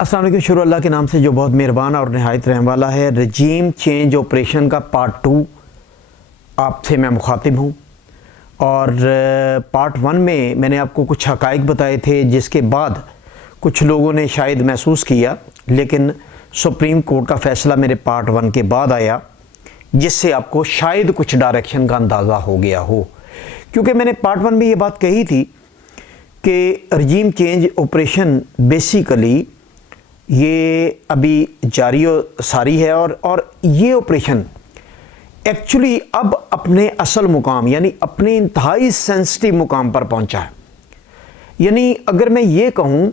अस्सलाम वालेकुम। शुरू अल्लाह के नाम से जो बहुत मेहरबान और नहायत रहने वाला है। रजीम चेंज ऑपरेशन का पार्ट 2 आपसे मैं मुखातिब हूँ और पार्ट 1 में मैंने आपको कुछ हक़ाइक़ बताए थे, जिसके बाद कुछ लोगों ने शायद महसूस किया, लेकिन सुप्रीम कोर्ट का फ़ैसला मेरे पार्ट 1 के बाद आया, जिससे आपको शायद कुछ डायरेक्शन का अंदाज़ा हो गया हो। क्योंकि मैंने पार्ट 1 में ये बात कही थी कि रजीम चेंज ऑपरेशन बेसिकली ये अभी जारी सारी है और ये ऑपरेशन एक्चुअली अब अपने असल मुकाम यानी अपने इंतहाई सेंसिटिव मुकाम पर पहुंचा है। यानी अगर मैं ये कहूं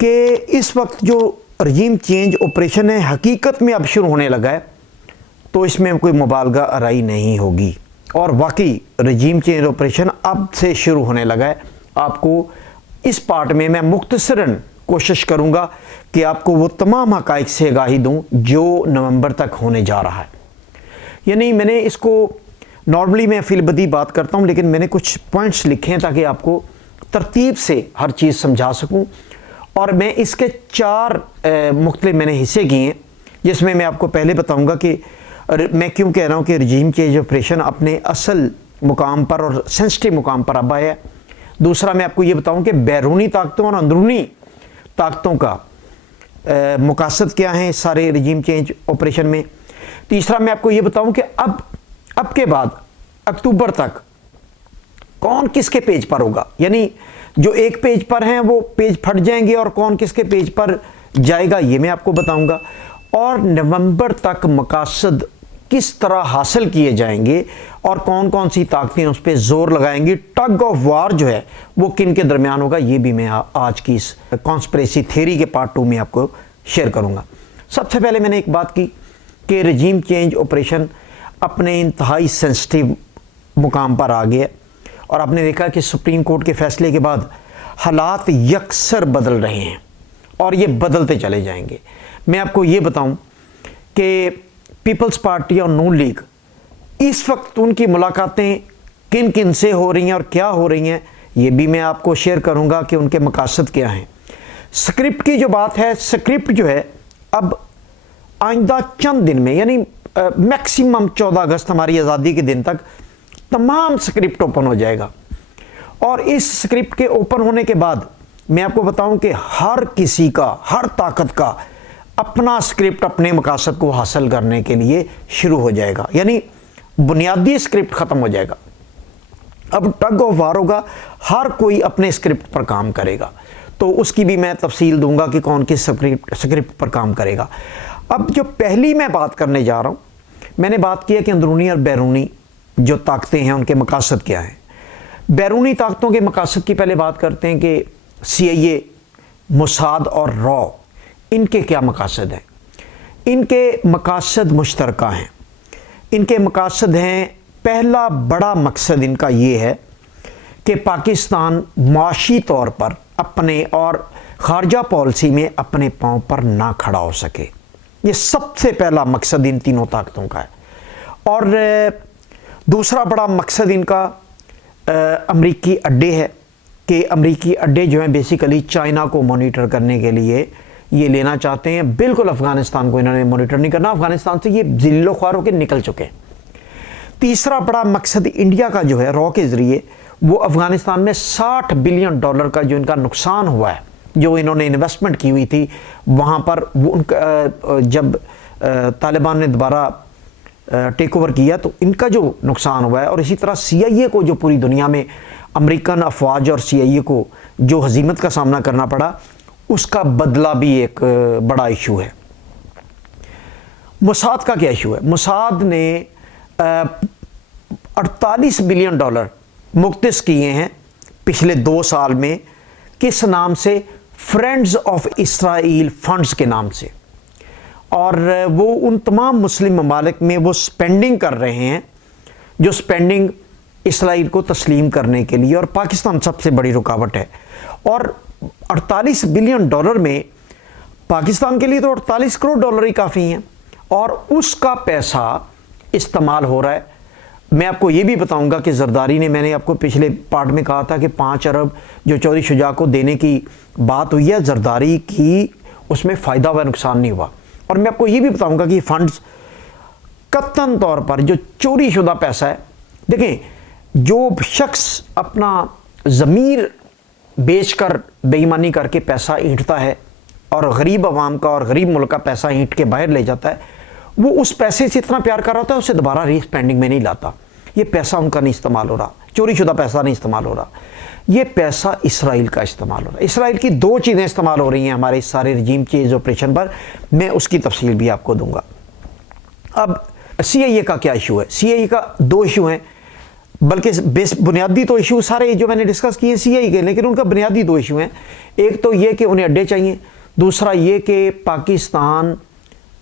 कि इस वक्त जो रजीम चेंज ऑपरेशन है हकीकत में अब शुरू होने लगा है, तो इसमें कोई मुबालगा आराई नहीं होगी और वाकई रजीम चेंज ऑपरेशन अब से शुरू होने लगा है। आपको इस पार्ट में मैं मुख्तसरन कोशिश करूंगा कि आपको वो तमाम हक़ाइक़ से आगाही दूं जो नवंबर तक होने जा रहा है। यानी मैंने इसको नॉर्मली मैं फिलबदी बात करता हूं, लेकिन मैंने कुछ पॉइंट्स लिखे हैं ताकि आपको तरतीब से हर चीज़ समझा सकूं। और मैं इसके 4 मुख्तलिफ मैंने हिस्से किए हैं, जिसमें मैं आपको पहले बताऊंगा कि मैं क्यों कह रहा हूं कि रजीम चेंज ऑपरेशन अपने असल मुकाम पर और सेंसिटिव मुकाम पर अब आया है। दूसरा मैं आपको ये बताऊं कि बैरूनी ताकतों और अंदरूनी ताकतों का मकासद क्या है सारे रजीम चेंज ऑपरेशन में। तीसरा मैं आपको ये बताऊं कि अब के बाद अक्टूबर तक कौन किसके पेज पर होगा, यानी जो एक पेज पर हैं वो पेज फट जाएंगे और कौन किसके पेज पर जाएगा ये मैं आपको बताऊंगा। और नवंबर तक मकासद किस तरह हासिल किए जाएंगे और कौन कौन सी ताकतें उस पर जोर लगाएंगी, टग ऑफ वार जो है वो किन के दरमियान होगा, ये भी मैं आज की इस कॉन्स्पिरेसी थ्योरी के पार्ट 2 में आपको शेयर करूंगा। सबसे पहले मैंने एक बात की कि रजीम चेंज ऑपरेशन अपने इंतहाई सेंसिटिव मुकाम पर आ गया और आपने देखा कि सुप्रीम कोर्ट के फैसले के बाद हालात यकसर बदल रहे हैं और ये बदलते चले जाएंगे। मैं आपको ये बताऊं कि पीपल्स पार्टी और नून लीग इस वक्त उनकी मुलाकातें किन किन से हो रही हैं और क्या हो रही हैं, ये भी मैं आपको शेयर करूंगा कि उनके मकासद क्या हैं। स्क्रिप्ट की जो बात है, स्क्रिप्ट जो है अब आइंदा चंद दिन में यानी मैक्सिमम 14 अगस्त हमारी आज़ादी के दिन तक तमाम स्क्रिप्ट ओपन हो जाएगा। और इस स्क्रिप्ट के ओपन होने के बाद मैं आपको बताऊं कि हर किसी का, हर ताकत का अपना स्क्रिप्ट अपने मकासद को हासिल करने के लिए शुरू हो जाएगा, यानी बुनियादी स्क्रिप्ट ख़त्म हो जाएगा। अब टग ऑफ वार होगा, हर कोई अपने स्क्रिप्ट पर काम करेगा, तो उसकी भी मैं तफसील दूंगा कि कौन किस स्क्रिप्ट पर काम करेगा। अब जो पहली मैं बात करने जा रहा हूँ, मैंने बात की है कि अंदरूनी और बैरूनी जो ताकतें हैं उनके मकासद क्या हैं। बैरूनी ताकतों के मकासद की पहले बात करते हैं कि CIA, मोसाद और रॉ, इनके क्या मकासद हैं। इनके मकासद मुश्तरका हैं। इनके मकासद हैं, पहला बड़ा मकसद इनका ये है कि पाकिस्तान माशी तौर पर अपने और खारजा पॉलिसी में अपने पांव पर ना खड़ा हो सके। ये सबसे पहला मकसद इन तीनों ताकतों का है। और दूसरा बड़ा मकसद इनका अमरीकी अड्डे है कि अमरीकी अड्डे जो हैं बेसिकली चाइना को मॉनिटर करने के लिए ये लेना चाहते हैं। बिल्कुल अफ़गानिस्तान को इन्होंने मॉनिटर नहीं करना, अफ़गानिस्तान से ये ज़िल्लो ख्वार होकर निकल चुके हैं। तीसरा बड़ा मकसद इंडिया का जो है रॉ के ज़रिए, वो अफ़गानिस्तान में $60 बिलियन का जो इनका नुकसान हुआ है, जो इन्होंने इन्वेस्टमेंट की हुई थी वहाँ पर, वो उनका जब तालिबान ने दोबारा टेक ओवर किया तो इनका जो नुकसान हुआ है, और इसी तरह CIA को जो पूरी दुनिया में अमेरिकन अफवाज और CIA को जो हजीमत का सामना करना पड़ा, उसका बदला भी एक बड़ा इशू है। मोसाद का क्या इशू है? मोसाद ने $48 बिलियन मुख्तस किए हैं पिछले 2 साल में। किस नाम से? फ्रेंड्स ऑफ इसराइल फंड्स के नाम से। और वो उन तमाम मुस्लिम ममालिक में वो स्पेंडिंग कर रहे हैं जो स्पेंडिंग इसराइल को तस्लीम करने के लिए, और पाकिस्तान सबसे बड़ी रुकावट है। और $48 बिलियन में पाकिस्तान के लिए तो $48 करोड़ ही काफ़ी हैं, और उसका पैसा इस्तेमाल हो रहा है मैं आपको ये भी बताऊंगा कि जरदारी ने, मैंने आपको पिछले पार्ट में कहा था कि 5 अरब जो चौधरी शुजा को देने की बात हुई है, जरदारी की उसमें फ़ायदा हुआ, नुकसान नहीं हुआ। और मैं आपको ये भी बताऊंगा कि फंड्स कतन तौर पर जो चोरी शुदा पैसा है, देखें, जो शख्स अपना ज़मीर बेचकर बेईमानी करके पैसा ईंटता है और गरीब आवाम का और गरीब मुल्क का पैसा ईंट के बाहर ले जाता है, वो उस पैसे से इतना प्यार कर रहा होता है, उसे दोबारा रीस्पेंडिंग में नहीं लाता। ये पैसा उनका नहीं इस्तेमाल हो रहा, चोरी शुदा पैसा नहीं इस्तेमाल हो रहा, ये पैसा इसराइल का इस्तेमाल हो रहा है। इसराइल की दो चीज़ें इस्तेमाल हो रही हैं हमारे इस सारे रजीम चेंज ऑपरेशन पर, मैं उसकी तफसील भी आपको दूंगा। अब CIA का क्या इशू है? CIA का दो इशू हैं, बल्कि बुनियादी तो इशू सारे जो मैंने डिस्कस किए CIA के, लेकिन उनका बुनियादी दो इशू हैं। एक तो ये कि उन्हें अड्डे चाहिए, दूसरा ये कि पाकिस्तान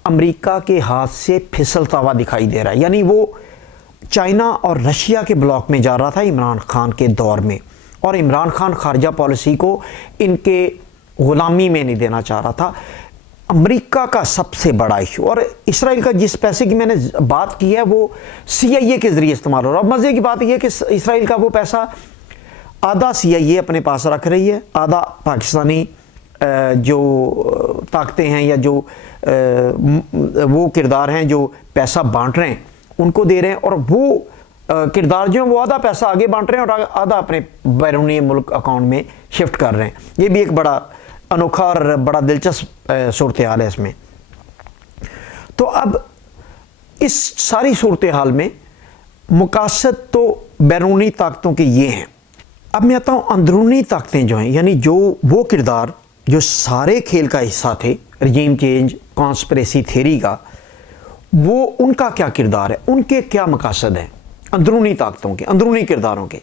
अमेरिका के हाथ से फिसलता हुआ दिखाई दे रहा है। यानी वो चाइना और रशिया के ब्लॉक में जा रहा था इमरान खान के दौर में, और इमरान खान खारजा पॉलिसी को इनके ग़ुलामी में नहीं देना चाह रहा था। अमेरिका का सबसे बड़ा इशू, और इसराइल का जिस पैसे की मैंने बात की है वो CIA के ज़रिए इस्तेमाल हो रहा है। अब मज़े की बात यह है कि इसराइल का वो पैसा आधा CIA अपने पास रख रही है, आधा पाकिस्तानी जो ताकतें हैं या जो वो किरदार हैं जो पैसा बांट रहे हैं उनको दे रहे हैं, और वो किरदार जो है वो आधा पैसा आगे बांट रहे हैं और आधा अपने बैरूनी मुल्क अकाउंट में शिफ्ट कर रहे हैं। ये भी एक बड़ा अनोखा और बड़ा दिलचस्प सूरत हाल है इसमें। तो अब इस सारी सूरत हाल में मकासद तो बैरूनी ताकतों के ये हैं। अब मैं आता हूँ अंदरूनी ताकतें जो हैं, यानी जो वो किरदार जो सारे खेल का हिस्सा थे रजीम चेंज कॉन्स्पिरेसी थ्योरी का, वो उनका क्या किरदार है, उनके क्या मकासद हैं अंदरूनी ताकतों के, अंदरूनी किरदारों के।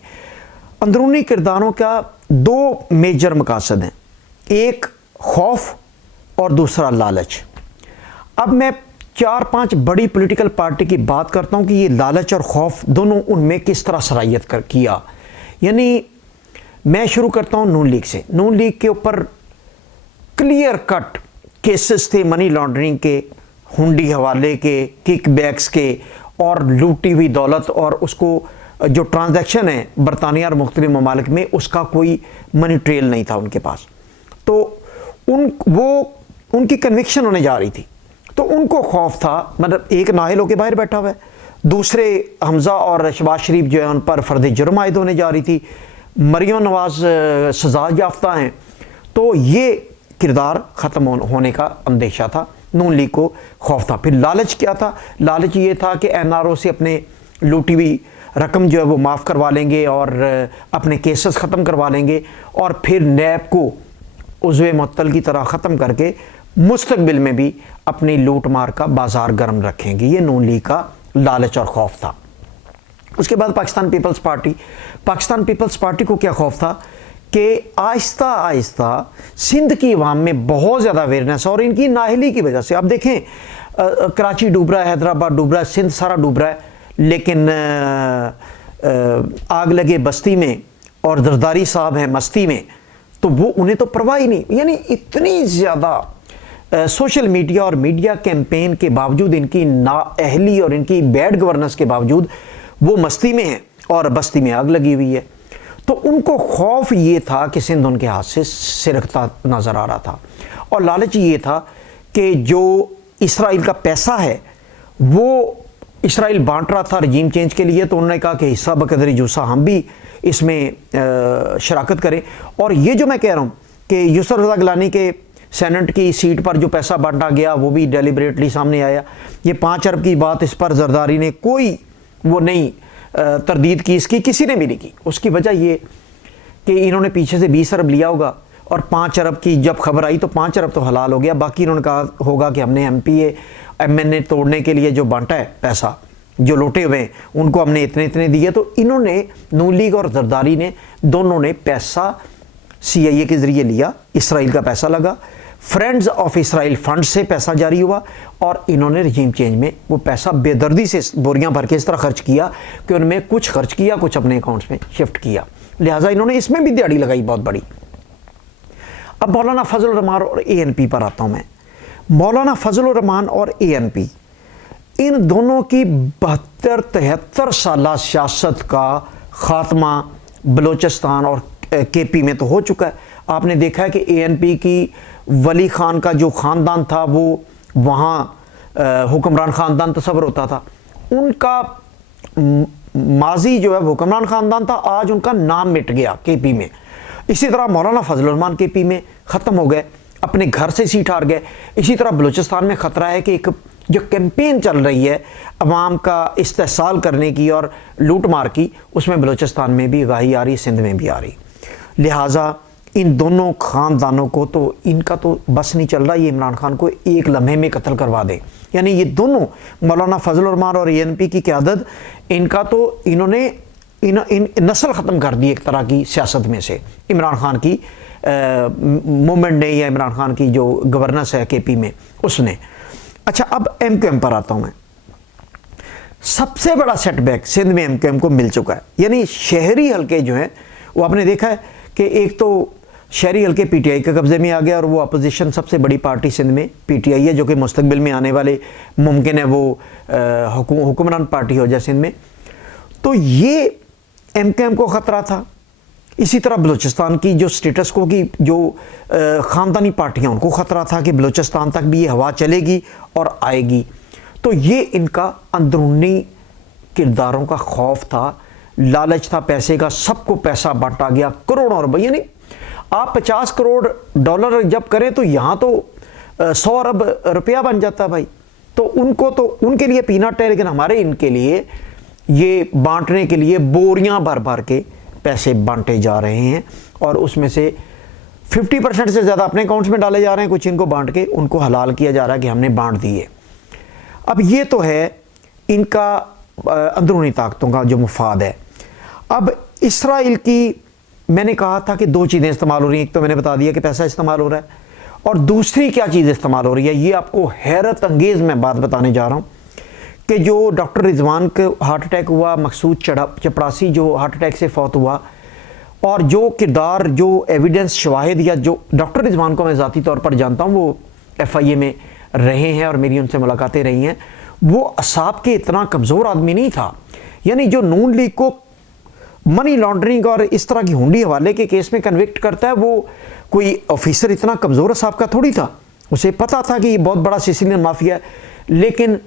अंदरूनी किरदारों का दो मेजर मकासद हैं, एक खौफ और दूसरा लालच। अब मैं 4-5 बड़ी पॉलिटिकल पार्टी की बात करता हूं कि ये लालच और खौफ दोनों उनमें किस तरह सरायत कर किया। यानी मैं शुरू करता हूं नून लीग से। नून लीग के ऊपर क्लियर कट केसेस थे मनी लॉन्ड्रिंग के, हुंडी हवाले के, किकबैक्स के और लूटी हुई दौलत, और उसको जो ट्रांजैक्शन है बरतानिया और मुख्तलिफ ममालिक में उसका कोई मनी ट्रेल नहीं था उनके पास। तो उनकी कन्विक्शन होने जा रही थी, तो उनको खौफ था। मतलब एक नाहिल होकर बाहर बैठा हुआ है, दूसरे हमजा और शहबाज शरीफ जो है उन पर फर्द जुर्म आयद होने जा रही थी, मरियम नवाज सजा याफ्ता हैं। तो ये किरदार ख़त्म होने का अंदेशा था, नून लीग को खौफ था। फिर लालच क्या था? लालच ये था कि NRO से अपने लूटी हुई रकम जो है वो माफ़ करवा लेंगे और अपने केसेस ख़त्म करवा लेंगे, और फिर नैब को उज़्वे मुअत्तल की तरह ख़त्म करके मुस्तकबिल में भी अपनी लूट मार का बाजार गर्म रखेंगे। ये नून लीग का लालच और खौफ था। उसके बाद पाकिस्तान पीपल्स पार्टी को क्या खौफ था कि आहिस्ता आहिस्ता सिंध की अवाम में बहुत ज़्यादा अवेयरनेस, और इनकी नाहिली की वजह से, अब देखें कराची डूब रहा है, हैदराबाद डूब रहा है, सिंध सारा डूब रहा है, लेकिन आग लगे बस्ती में और जरदारी साहब हैं मस्ती में, तो वो उन्हें तो परवाह ही नहीं। यानी इतनी ज़्यादा सोशल मीडिया और मीडिया कैंपेन के बावजूद, इनकी नाअहली और इनकी बैड गवर्नेंस के बावजूद वो मस्ती में है और बस्ती में आग लगी हुई है। तो उनको खौफ ये था कि सिंध उनके हाथ से सिरकता नज़र आ रहा था, और लालच ये था कि जो इसराइल का पैसा है वो इसराइल बांट रहा था रजीम चेंज के लिए, तो उन्होंने कहा कि हिस्सा बकदरी जूसा हम भी इसमें शराकत करें। और ये जो मैं कह रहा हूँ कि यूसुफ रज़ा गिलानी के सेनेट की सीट पर जो पैसा बांटा गया वो भी डेलिबरेटली सामने आया। ये 5 अरब की बात, इस पर जरदारी ने कोई वो नहीं तरदीद की, इसकी किसी ने भी नहीं की। उसकी वजह ये कि इन्होंने पीछे से 20 अरब लिया होगा, और 5 अरब की जब खबर आई तो 5 अरब तो हलाल हो गया, बाकी इन्होंने कहा होगा कि हमने MPA MNA तोड़ने के लिए जो बांटा है पैसा, जो लौटे हुए हैं उनको हमने इतने इतने दिए। तो इन्होंने नून लीग और जरदारी ने दोनों ने पैसा CIA के ज़रिए लिया, इसराइल का पैसा लगा, फ्रेंड्स ऑफ इसराइल फंड से पैसा जारी हुआ, और इन्होंने रजीम चेंज में वो पैसा बेदर्दी से बोरियां भर के इस तरह खर्च किया कि उनमें कुछ खर्च किया, कुछ अपने अकाउंट्स में शिफ्ट किया। लिहाजा इन्होंने इसमें भी दिहाड़ी लगाई बहुत बड़ी। अब मौलाना फजल रहमान और ANP पर आता हूं मैं। मौलाना फजल रहमान और ANP, इन दोनों की 72-73 साल सियासत का खात्मा बलोचिस्तान और KP में तो हो चुका है। आपने देखा है कि ANP की वली खान का जो ख़ानदान था वो वहाँ हुक्मरान ख़ानदान तस्वर होता था। उनका माजी जो है हुक्मरान ख़ानदान था, आज उनका नाम मिट गया केपी में। इसी तरह मौलाना फजल रहमान केपी में ख़त्म हो गए, अपने घर से सीट हार गए। इसी तरह बलूचिस्तान में ख़तरा है कि एक जो कैंपेन चल रही है अवाम का इस्तेहसाल करने की और लूट मार की, उसमें बलूचिस्तान में भी आगाही आ रही, सिंध में भी आ रही। लिहाजा इन दोनों ख़ानदानों को तो इनका तो बस नहीं चल रहा, ये इमरान खान को एक लम्हे में कत्ल करवा दें। यानी ये दोनों मौलाना फजल रहमान और ANP की क़यादत, इनका तो इन्होंने इन नस्ल ख़त्म कर दी एक तरह की सियासत में से, इमरान खान की मूवमेंट ने या इमरान खान की जो गवर्नेंस है केपी में उसने। अच्छा, अब MQM पर आता हूँ मैं। सबसे बड़ा सेटबैक सिंध में MQM को मिल चुका है। यानी शहरी हल्के जो हैं वो आपने देखा है कि एक तो शहरी हल्के PTI के कब्जे में आ गया और वो अपोजिशन सबसे बड़ी पार्टी सिंध में PTI है, जो कि मुस्तकबिल में आने वाले मुमकिन है वो हुक्मरान पार्टी हो जाए सिंध में। तो ये MQM को ख़तरा था। इसी तरह बलूचिस्तान की जो स्टेटस को की जो ख़ानदानी पार्टियाँ, उनको ख़तरा था कि बलूचिस्तान तक भी ये हवा चलेगी और आएगी। तो ये इनका अंदरूनी किरदारों का खौफ था, लालच था पैसे का, सबको पैसा बांटा गया करोड़ों रुपए। यानी आप 50 करोड़ डॉलर जब करें तो यहाँ तो 100 अरब रुपया बन जाता भाई। तो उनको तो उनके लिए पीनट है, लेकिन हमारे इनके लिए ये बांटने के लिए बोरियां भर भर के पैसे बांटे जा रहे हैं और उसमें से 50% से ज़्यादा अपने अकाउंट्स में डाले जा रहे हैं, कुछ इनको बांट के उनको हलाल किया जा रहा है कि हमने बांट दिए। अब ये तो है इनका अंदरूनी ताकतों का जो मुफाद है। अब इसराइल की मैंने कहा था कि दो चीज़ें इस्तेमाल हो रही हैं, एक तो मैंने बता दिया कि पैसा इस्तेमाल हो रहा है, और दूसरी क्या चीज़ इस्तेमाल हो रही है, ये आपको हैरत अंगेज़ मैं बात बताने जा रहा हूँ कि जो डॉक्टर रिजवान के हार्ट अटैक हुआ, मकसूद चपड़ासी जो हार्ट अटैक से फौत हुआ, और जो किरदार जो एविडेंस शवाहिद या जो डॉक्टर रिजवान को मैं ज़ाती तौर पर जानता हूँ, वो FIA में रहे हैं और मेरी उनसे मुलाकातें रही हैं, वो असाब के इतना कमज़ोर आदमी नहीं था। यानी जो नून लीग को मनी लॉन्ड्रिंग और इस तरह की हुंडी हवाले के केस में कन्विक्ट करता है, वो कोई ऑफिसर इतना कमज़ोर असाब का थोड़ी था। उसे पता था कि ये बहुत बड़ा सिसिलियन माफिया है। लेकिन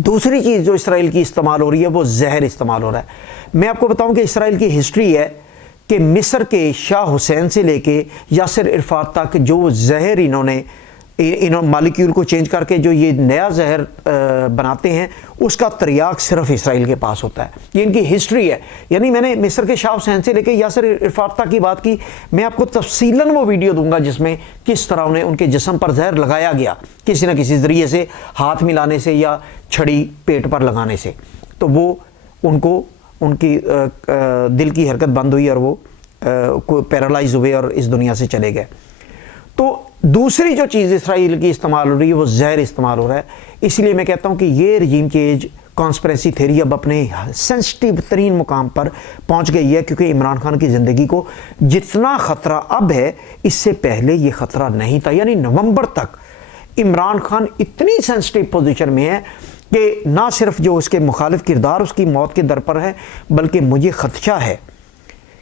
दूसरी चीज़ जो इसराइल की इस्तेमाल हो रही है वो जहर इस्तेमाल हो रहा है। मैं आपको बताऊं कि इसराइल की हिस्ट्री है कि मिस्र के शाह हुसैन से लेके यासिर इरफात तक जो जहर इन्होंने मालिक्यूल को चेंज करके जो ये नया जहर बनाते हैं, उसका तरियाक सिर्फ इसराइल के पास होता है। ये इनकी हिस्ट्री है। यानी मैंने मिस्र के शाह हुसैन से लेके यासिर इरफात तक की बात की। मैं आपको तफसीलन वो वीडियो दूंगा जिसमें किस तरह उन्हें उनके जिस्म पर जहर लगाया गया, किसी न किसी ज़रिए से, हाथ मिलाने से या छड़ी पेट पर लगाने से। तो वो उनको उनकी दिल की हरकत बंद हुई और वो पैरालाइज हुए और इस दुनिया से चले गए। तो दूसरी जो चीज़ इसराइल की इस्तेमाल हो रही है वो जहर इस्तेमाल हो रहा है। इसलिए मैं कहता हूँ कि ये रजीम चेंज कॉन्स्पिरेसी थ्योरी अब अपने सेंसिटिव तरीन मुकाम पर पहुँच गई है, क्योंकि इमरान खान की ज़िंदगी को जितना ख़तरा अब है, इससे पहले ये ख़तरा नहीं था। यानी नवंबर तक इमरान खान इतनी सेंसिटिव पोजीशन में है कि ना सिर्फ जो उसके मुखालिफ किरदार उसकी मौत के दर पर है, बल्कि मुझे खदशा है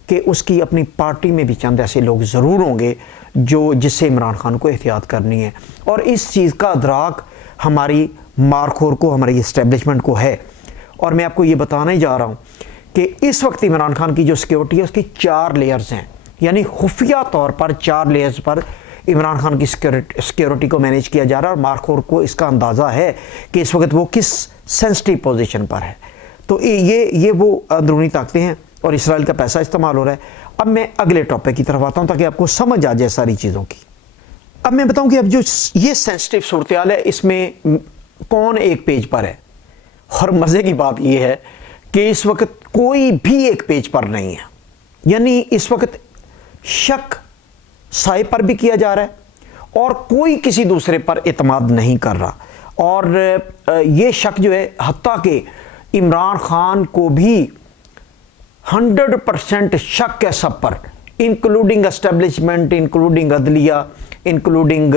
कि उसकी अपनी पार्टी में भी चंद ऐसे लोग ज़रूर होंगे जो जिससे इमरान खान को एहतियात करनी है। और इस चीज़ का अदराक हमारी मारखोर को, हमारी इस्टेब्लिशमेंट को है। और मैं आपको ये बताने जा रहा हूँ कि इस वक्त इमरान खान की जो सिक्योरिटी है उसकी 4 लेयर्स हैं। यानी खुफिया तौर पर 4 लेयर्स पर इमरान खान की सिक्योरिटी को मैनेज किया जा रहा है, और मारखोर को इसका अंदाज़ा है कि इस वक्त वो किस सेंसिटिव पोजीशन पर है। तो ये वो अंदरूनी ताकतें हैं और इसराइल का पैसा इस्तेमाल हो रहा है। अब मैं अगले टॉपिक की तरफ आता हूँ ताकि आपको समझ आ जाए सारी चीज़ों की। अब मैं बताऊँ कि अब जो ये सेंसिटिव सूरत हाल है, इसमें कौन एक पेज पर है। और मज़े की बात ये है कि इस वक्त कोई भी एक पेज पर नहीं है। यानी इस वक्त शक साए पर भी किया जा रहा है और कोई किसी दूसरे पर इतमाद नहीं कर रहा। और ये शक जो है हत्ता के इमरान खान को भी 100% शक है सब पर, इंक्लूडिंग एस्टेब्लिशमेंट, इंक्लूडिंग अदलिया, इंक्लूडिंग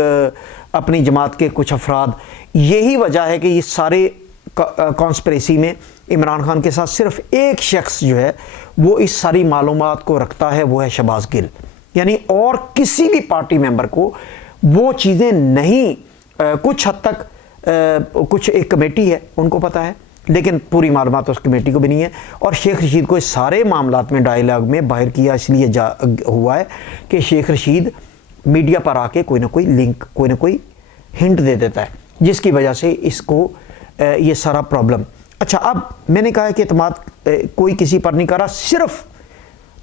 अपनी जमात के कुछ अफराद। यही वजह है कि ये सारे कॉन्स्पिरेसी में इमरान खान के साथ सिर्फ एक शख्स जो है वो इस सारी मालूमात को रखता है, वो है शहबाज गिल। यानी और किसी भी पार्टी मेंबर को वो चीज़ें नहीं, कुछ हद तक कुछ एक कमेटी है उनको पता है, लेकिन पूरी मालूमात उस कमेटी को भी नहीं है। और शेख रशीद को इस सारे मामलात में डायलॉग में बाहर किया इसलिए हुआ है कि शेख रशीद मीडिया पर आके कोई ना कोई लिंक, कोई ना कोई हिंट दे देता है, जिसकी वजह से इसको ये सारा प्रॉब्लम। अच्छा, अब मैंने कहा है कि एतमाद कोई किसी पर नहीं कर रहा, सिर्फ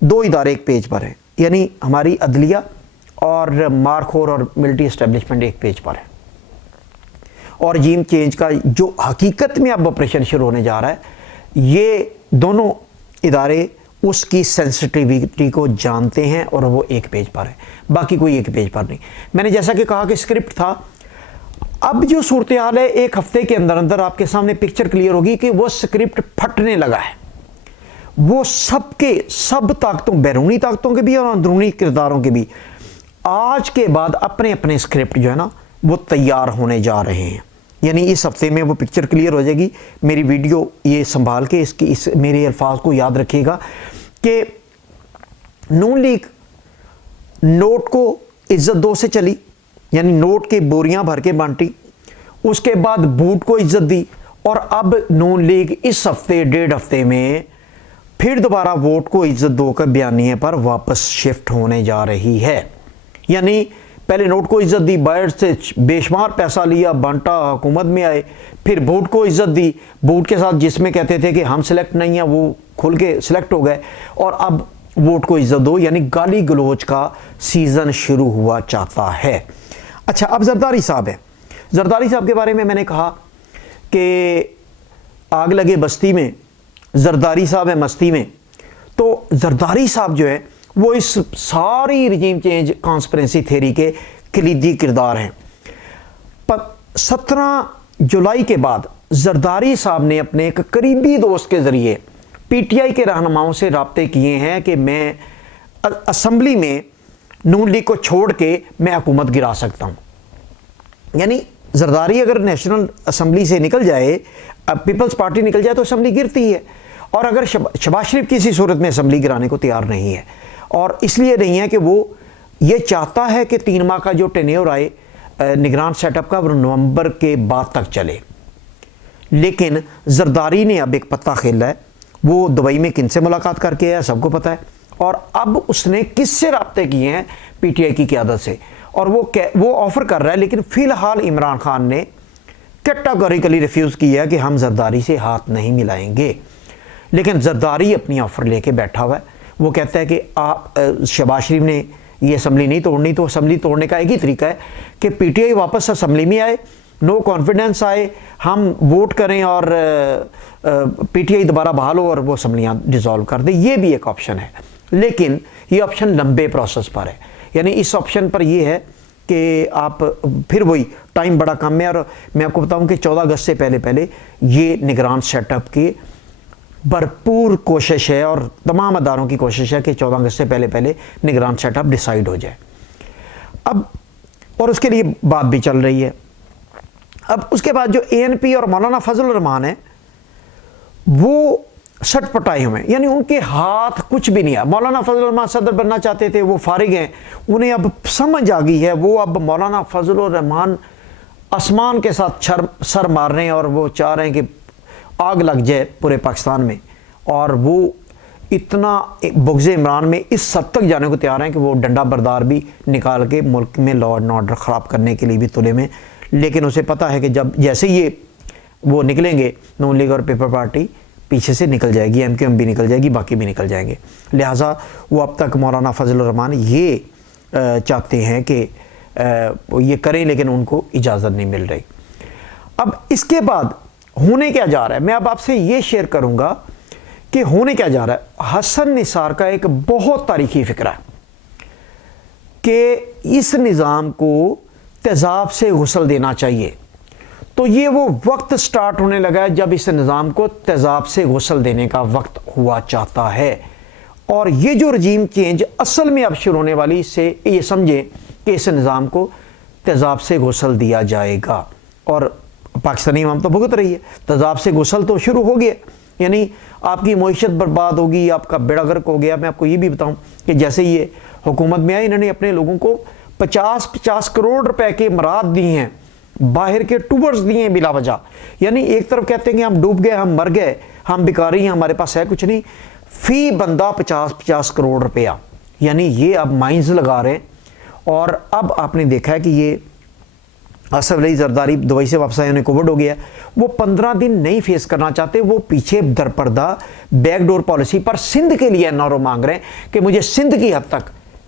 दो इदारे एक पेज पर है, यानी हमारी अदलिया और मारखोर और मिलिट्री एस्टेब्लिशमेंट एक पेज पर है। और रजीम चेंज का जो हकीकत में अब ऑपरेशन शुरू होने जा रहा है, ये दोनों इदारे उसकी सेंसिटिविटी को जानते हैं और वो एक पेज पर है, बाकी कोई एक पेज पर नहीं। मैंने जैसा कि कहा कि स्क्रिप्ट था, अब जो सूरत हाल है एक हफ्ते के अंदर अंदर आपके सामने पिक्चर क्लियर होगी कि वो स्क्रिप्ट फटने लगा है। वो सब ताकतों, बैरूनी ताकतों के भी और अंदरूनी किरदारों के भी आज के बाद अपने अपने स्क्रिप्ट जो है ना वो तैयार होने जा रहे हैं। यानी इस हफ्ते में वो पिक्चर क्लियर हो जाएगी। मेरी वीडियो ये संभाल के इस मेरे अल्फाज को याद रखिएगा कि नून लीग नोट को इज्जत दो से चली, यानी नोट की बोरियां भर के बांटी, उसके बाद बूट को इज्जत दी, और अब नून लीग इस हफ्ते डेढ़ हफ्ते में फिर दोबारा वोट को इज्जत दो कर बयानिए पर वापस शिफ्ट होने जा रही है। यानी पहले नोट को इज्जत दी, बाहर से बेशुमार पैसा लिया, बांटा, हुकूमत में आए, फिर बूट को इज्जत दी, बूट के साथ जिसमें कहते थे कि हम सिलेक्ट नहीं हैं वो खुल के सिलेक्ट हो गए, और अब वोट को इज्जत दो, यानी गाली गलोच का सीज़न शुरू हुआ चाहता है। अच्छा, अब जरदारी साहब है। जरदारी साहब के बारे में मैंने कहा कि आग लगे बस्ती में, जरदारी साहब है मस्ती में। तो जरदारी साहब जो है वो इस सारी रजीम चेंज कॉन्स्पिरेंसी थ्योरी के कलीदी किरदार हैं। 17 जुलाई के बाद जरदारी साहब ने अपने एक करीबी दोस्त के ज़रिए पीटीआई के रहनुमाओं से राब्ते किए हैं कि मैं असम्बली में नून लीग को छोड़ के मैं हुकूमत गिरा सकता हूँ। यानी जरदारी अगर नेशनल असम्बली से निकल जाए, पीपल्स पार्टी निकल जाए, तो असम्बली गिरती है। और अगर शहबाज शरीफ किसी सूरत में असम्बली गिराने को तैयार नहीं है, और इसलिए नहीं है कि वो ये चाहता है कि 3 माह का जो टेन्योर आए निगरान सेटअप का, वो नवंबर के बाद तक चले। लेकिन जरदारी ने अब एक पत्ता खेला है। वो दुबई में किन से मुलाकात करके आया सबको पता है, और अब उसने किससे राब्ते किए हैं, पीटीआई की क़यादत से, और वो ऑफ़र कर रहा है। लेकिन फ़िलहाल इमरान खान ने कैटेगोरिकली रिफ्यूज़ किया कि हम जरदारी से हाथ नहीं मिलाएंगे। लेकिन जरदारी अपनी ऑफ़र लेके बैठा हुआ है। वो कहता है कि आप शहबाज शरीफ ने ये असम्बली नहीं तोड़नी, तो असम्बली तोड़ने का एक ही तरीका है कि पीटीआई वापस असम्बली में आए, नो कॉन्फिडेंस आए, हम वोट करें और पीटीआई दोबारा बहाल हो और वो असम्बलियाँ डिज़ोल्व कर दे। ये भी एक ऑप्शन है, लेकिन ये ऑप्शन लंबे प्रोसेस पर है। यानी इस ऑप्शन पर ये है कि आप फिर वही टाइम बड़ा कम है। और मैं आपको बताऊं कि 14 अगस्त से पहले ये निगरान सेटअप की भरपूर कोशिश है, और तमाम अदारों की कोशिश है कि 14 अगस्त से पहले निगरान सेटअप डिसाइड हो जाए। अब और उसके लिए बात भी चल रही है। अब उसके बाद जो एएनपी और मौलाना फजल रहमान है वो सटपटाए हुए, यानी उनके हाथ कुछ भी नहीं है। मौलाना फजल रहमान सदर बनना चाहते थे, वो फारिग हैं, उन्हें अब समझ आ गई है। वो अब मौलाना फजल रहमान आसमान के साथ सर मार रहे हैं, और वो चाह रहे हैं कि आग लग जाए पूरे पाकिस्तान में। और वो इतना बुग़्ज़ इमरान में इस हद तक जाने को तैयार हैं कि वो डंडा बरदार भी निकाल के मुल्क में लॉ एंड ऑर्डर ख़राब करने के लिए भी तुले में। लेकिन उसे पता है कि जब जैसे ये वो निकलेंगे, नून लीग और पीपल पार्टी पीछे से निकल जाएगी, एमक्यूएम भी निकल जाएगी, बाकी भी निकल जाएंगे। लिहाजा वो अब तक मौलाना फजल रहमान ये चाहते हैं कि ये करें, लेकिन उनको इजाज़त नहीं मिल रही। अब इसके बाद होने क्या जा रहा है, मैं अब आपसे ये शेयर करूंगा कि होने क्या जा रहा है। हसन निसार का एक बहुत तारीखी फ़िक्रा है कि इस निज़ाम को तेज़ाब से गुस्ल देना चाहिए। तो ये वो वक्त स्टार्ट होने लगा है जब इस निज़ाम को तेज़ाब से गुस्ल देने का वक्त हुआ चाहता है। और ये जो रजीम चेंज असल में अब शुरू होने वाली, इससे ये समझें कि इस निज़ाम को तेज़ाब से गुस्ल दिया जाएगा। और पाकिस्तानी इमाम तो भुगत रही है, तेज़ाब से गुस्ल तो शुरू हो गया, यानी आपकी मईशत बर्बाद होगी, आपका बेड़ा गर्क हो गया। मैं आपको ये भी बताऊं कि जैसे ये हुकूमत में आए, इन्होंने अपने लोगों को 50-50 करोड़ रुपए के मराद दिए हैं, बाहर के टूवर्स दिए हैं बिला वजह। यानी एक तरफ कहते हैं कि हम डूब गए, हम मर गए, हम भिखारी हैं, हमारे पास है कुछ नहीं, फी बंदा 50-50 करोड़ रुपया, यानी ये अब माइंस लगा रहे हैं। और अब आपने देखा है कि ये आसफ अली जरदारी दुबई से वापस आए, उन्हें कोविड हो गया, वो 15 दिन नहीं फेस करना चाहते, वो पीछे दरपर्दा बैकडोर पॉलिसी पर सिंध के लिए एनआरओ मांग रहे हैं कि मुझे सिंध की हद तक,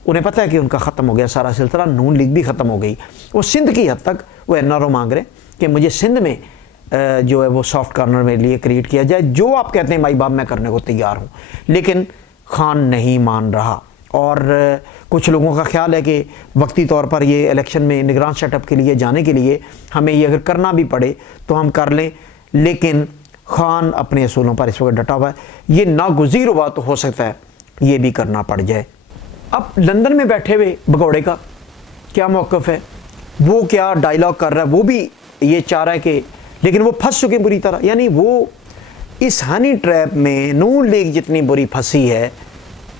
उन्हें पता है कि उनका ख़त्म हो गया सारा सिलसिला, नून लीग भी ख़त्म हो गई, वो सिंध की हद तक वो एनआरओ मांग रहे हैं कि मुझे सिंध में जो है वो सॉफ्ट कॉर्नर मेरे लिए क्रिएट किया जाए, जो आप कहते हैं माई बाप मैं करने को तैयार हूँ। लेकिन खान नहीं मान रहा, और कुछ लोगों का ख्याल है कि वक्ती तौर पर ये इलेक्शन में निगरान सेटअप के लिए जाने के लिए हमें ये अगर करना भी पड़े तो हम कर लें, लेकिन खान अपने असूलों पर इस वक्त डटा हुआ है। ये नागुज़ीर हुआ तो हो सकता है ये भी करना पड़ जाए। अब लंदन में बैठे हुए भगौड़े का क्या मौक़िफ़ है, वो क्या डायलॉग कर रहा है, वो भी ये चाह रहा है कि, लेकिन वो फंस चुके बुरी तरह। यानी वो इस हनी ट्रैप में नून लीग जितनी बुरी फंसी है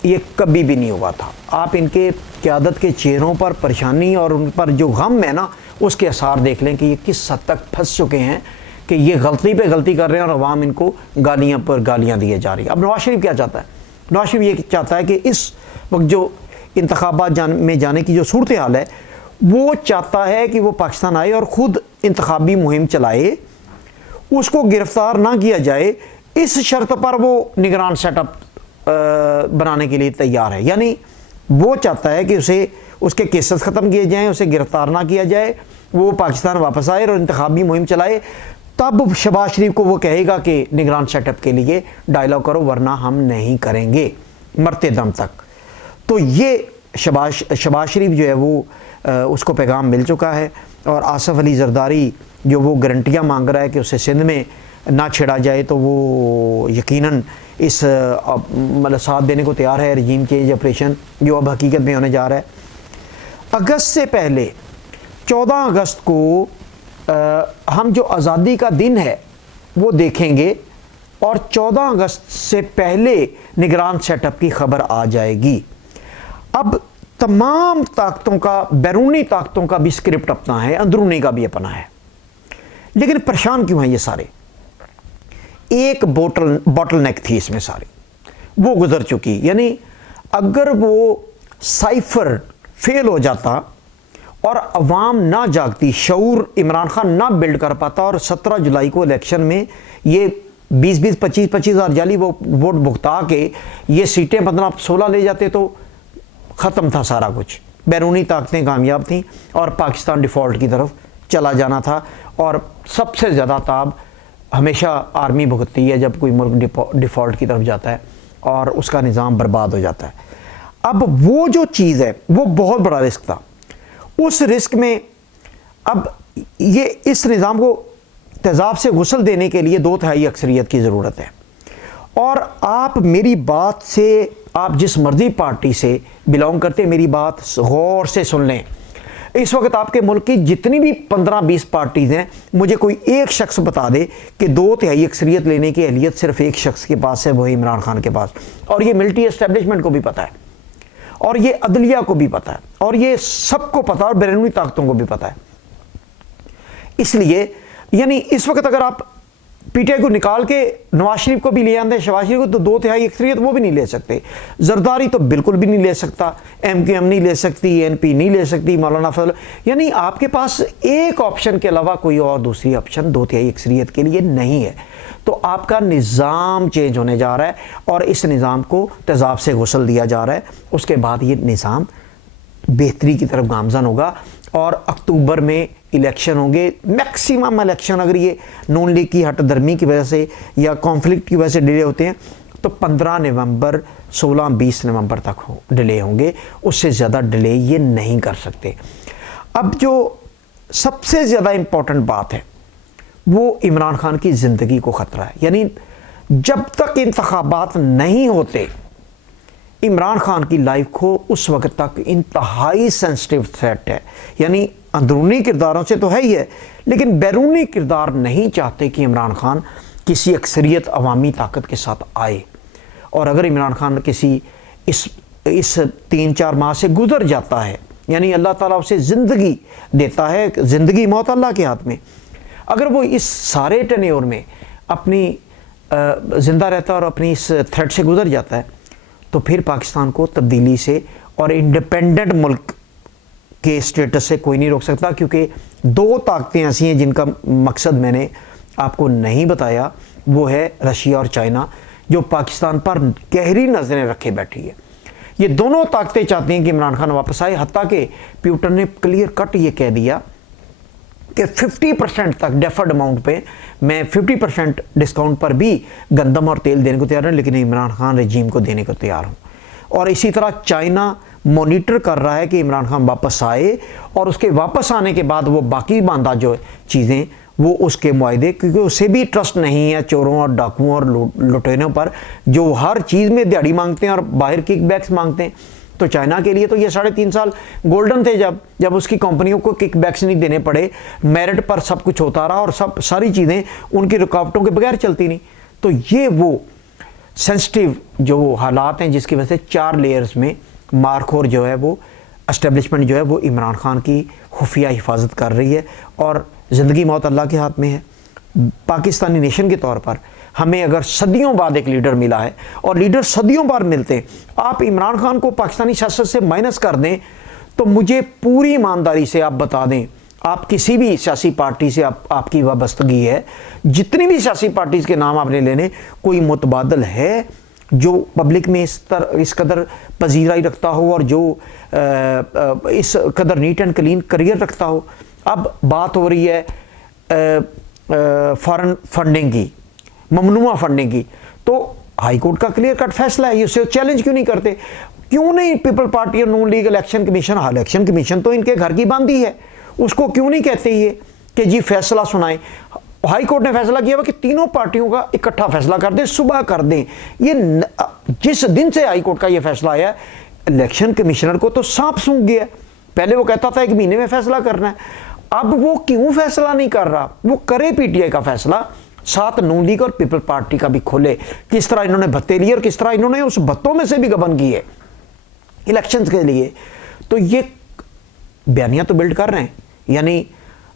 ये कभी भी नहीं हुआ था। आप इनके क़यादत के चेहरों पर परेशानी और उन पर जो गम है ना, उसके असर देख लें कि ये किस हद तक फंस चुके हैं कि ये गलती पे गलती कर रहे हैं और अवाम इनको गालियाँ पर गालियाँ दिए जा रही है। अब नवाज शरीफ क्या चाहता है? नवाज शरीफ ये चाहता है कि इस वक्त जो इंतखाबात में जाने की जो सूरत हाल है, वो चाहता है कि वो पाकिस्तान आए और ख़ुद इंतखाबी मुहिम चलाए, उसको गिरफ्तार ना किया जाए, इस शर्त पर वो निगरान सेटअप बनाने के लिए तैयार है। यानी वो चाहता है कि उसे उसके केसेस ख़त्म किए जाएं, उसे गिरफ्तार ना किया जाए, वो पाकिस्तान वापस आए और इंतखाबी मुहिम चलाए, तब शहबाज शरीफ को वो कहेगा कि निगरान सेटअप के लिए डायलॉग करो, वरना हम नहीं करेंगे मरते दम तक। तो ये शहबाज शरीफ जो है वो उसको पैगाम मिल चुका है। और आसफ अली जरदारी जो वो गारंटियाँ मांग रहा है कि उसे सिंध में ना छेड़ा जाए, तो वो यकीनन इस मतलब साथ देने को तैयार है। रजीम चेंज ऑपरेशन जो अब हकीकत में होने जा रहा है, अगस्त से पहले 14 अगस्त को हम जो आज़ादी का दिन है वो देखेंगे, और 14 अगस्त से पहले निगरान सेटअप की खबर आ जाएगी। अब तमाम ताकतों का, बैरूनी ताकतों का भी स्क्रिप्ट अपना है, अंदरूनी का भी अपना है, लेकिन परेशान क्यों हैं ये सारे? एक बॉटल नेक थी इसमें सारी, वो गुजर चुकी। यानी अगर वो साइफर फेल हो जाता और अवाम ना जागती, शऊर इमरान खान ना बिल्ड कर पाता, और 17 जुलाई को इलेक्शन में ये 20-20, 25-25 हज़ार जाली वो वोट भुगता के ये सीटें 15-16 ले जाते, तो ख़त्म था सारा कुछ। बैरूनी ताकतें कामयाब थीं और पाकिस्तान डिफ़ॉल्ट की तरफ चला जाना था। और सबसे ज़्यादा ताब हमेशा आर्मी भुगतती है जब कोई मुल्क डिफ़ॉल्ट की तरफ जाता है और उसका निज़ाम बर्बाद हो जाता है। अब वो जो चीज़ है वो बहुत बड़ा रिस्क था। उस रिस्क में अब ये इस निज़ाम को तेज़ाब से गुस्ल देने के लिए 2/3 अक्सरियत की ज़रूरत है। और आप मेरी बात से, आप जिस मर्ज़ी पार्टी से बिलोंग करते हैं, मेरी बात गौर से सुन लें। इस वक्त आपके मुल्क की जितनी भी 15-20 पार्टीज़ हैं, मुझे कोई एक शख्स बता दे कि 2/3 अक्सरियत लेने की अहलियत सिर्फ एक शख्स के पास है, वही इमरान खान के पास। और ये मिलिट्री एस्टेब्लिशमेंट को भी पता है, और ये अदलिया को भी पता है, और ये सबको पता है, और बैरूनी ताकतों को भी पता है। इसलिए यानी इस वक्त अगर आप पीटीआई को निकाल के नवाज शरीफ को भी ले आते हैं, शहबाज शरीफ को, तो 2/3 अक्सरियत वो भी नहीं ले सकते। जरदारी तो बिल्कुल भी नहीं ले सकता, एमक्यूएम नहीं ले सकती, एनपी नहीं ले सकती, मौलाना फजल। यानी आपके पास एक ऑप्शन के अलावा कोई और दूसरी ऑप्शन 2/3 अक्सरियत के लिए नहीं है। तो आपका निज़ाम चेंज होने जा रहा है और इस निज़ाम को तेज़ाब से गुस्ल दिया जा रहा है। उसके बाद ये निज़ाम बेहतरी की तरफ गामज़न होगा और अक्टूबर में इलेक्शन होंगे। मैक्सिमम इलेक्शन अगर ये नून लीग की हट दर्मी की वजह से या कॉन्फ्लिक्ट की वजह से डिले होते हैं तो 15 नवंबर, 16-20 नवंबर तक डिले होंगे, उससे ज़्यादा डिले ये नहीं कर सकते। अब जो सबसे ज़्यादा इम्पोर्टेंट बात है वो इमरान खान की ज़िंदगी को ख़तरा है। यानी जब तक इंतखाबात नहीं होते, इमरान खान की लाइफ को उस वक्त तक इंतहाई सेंसिटिव थ्रेट है। यानी अंदरूनी किरदारों से तो है ही है, लेकिन बैरूनी किरदार नहीं चाहते कि इमरान खान किसी अक्सरियत अवामी ताकत के साथ आए। और अगर इमरान खान किसी इस 3-4 माह से गुजर जाता है यानी अल्लाह ताला उसे ज़िंदगी देता है, ज़िंदगी मौत अल्लाह के हाथ में। अगर वो इस सारे टेन्योर में अपनी ज़िंदा रहता है और अपनी इस थ्रेट से गुजर जाता है, तो फिर पाकिस्तान को तब्दीली से और इंडिपेंडेंट मुल्क के स्टेटस से कोई नहीं रोक सकता, क्योंकि दो ताकतें ऐसी हैं जिनका मकसद मैंने आपको नहीं बताया, वो है रशिया और चाइना, जो पाकिस्तान पर गहरी नज़रें रखे बैठी है। ये दोनों ताकतें चाहती हैं कि इमरान खान वापस आए, हत्ता कि प्यूटन ने क्लियर कट ये कह दिया कि 50% तक डेफर्ड अमाउंट पे मैं 50% डिस्काउंट पर भी गंदम और तेल देने को तैयार हूँ, लेकिन इमरान खान रजीम को देने को तैयार हूँ। और इसी तरह चाइना मॉनिटर कर रहा है कि इमरान खान वापस आए, और उसके वापस आने के बाद वो बाकी बांधा जो चीज़ें वो उसके मुआहदे, क्योंकि उसे भी ट्रस्ट नहीं है चोरों और डाकुओं और लुटेरों पर, जो हर चीज़ में दिहाड़ी मांगते हैं और बाहर किकबैक्स मांगते हैं। तो चाइना के लिए तो ये 3.5 साल गोल्डन थे, जब उसकी कंपनियों को किकबैक्स नहीं देने पड़े, मेरिट पर सब कुछ होता रहा और सारी चीज़ें उनकी रुकावटों के बगैर चलती नहीं। तो ये वो सेंसिटिव जो हालात हैं जिसकी वजह से 4 लेयर्स में मारखोर जो है वो एस्टेब्लिशमेंट जो है वो इमरान खान की खुफिया हिफाजत कर रही है, और ज़िंदगी मौत अल्लाह के हाथ में है। पाकिस्तानी नेशन के तौर पर हमें अगर सदियों बाद एक लीडर मिला है, और लीडर सदियों बाद मिलते हैं, आप इमरान खान को पाकिस्तानी सियासत से माइनस कर दें, तो मुझे पूरी ईमानदारी से आप बता दें, आप किसी भी सियासी पार्टी से आपकी वाबस्तगी है, जितनी भी सियासी पार्टीज़ के नाम आपने लेने, कोई मुतबादल है जो पब्लिक में इस कदर पजीराई रखता हो और जो इस कदर नीट एंड क्लीन करियर रखता हो। अब बात हो रही है फॉरेन फंडिंग की, ममनुआ फंडिंग की, तो हाई कोर्ट का क्लियर कट फैसला है, इसे चैलेंज क्यों नहीं करते? क्यों नहीं पीपल पार्टी और Noon league election commission, election commission तो इनके घर की बांधी है, उसको क्यों नहीं कहते ये कि जी फैसला सुनाएं? हाई कोर्ट ने फैसला किया हुआ कि तीनों पार्टियों का इकट्ठा फैसला कर दें, सुबह कर दें। ये जिस दिन से हाई कोर्ट का ये फैसला आया, इलेक्शन कमिश्नर को तो सांप सूंघ गया। पहले वो कहता था 1 महीने में फैसला करना है, अब वो क्यों फैसला नहीं कर रहा? वो करे पीटीआई का फैसला, साथ नून लीग और पीपल पार्टी का भी खोले, किस तरह इन्होंने भत्ते लिए और किस तरह इन्होंने उस भत्तों में से भी गबन की है इलेक्शंस के लिए। तो ये बयानियां तो बिल्ड कर रहे हैं, यानी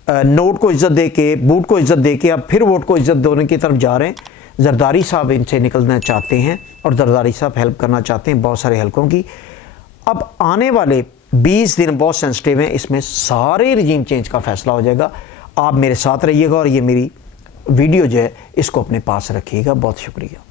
नोट को इज्जत दे के, बूट को इज्जत दे के अब फिर वोट को इज्जत देने की तरफ जा रहे हैं। जरदारी साहब इनसे निकलना चाहते हैं, और जरदारी साहब हेल्प करना चाहते हैं बहुत सारे हलकों की। अब आने वाले 20 दिन बहुत सेंसिटिव हैं, इसमें सारे रजीम चेंज का फैसला हो जाएगा। आप मेरे साथ रहिएगा और ये मेरी वीडियो जो है इसको अपने पास रखिएगा। बहुत शुक्रिया।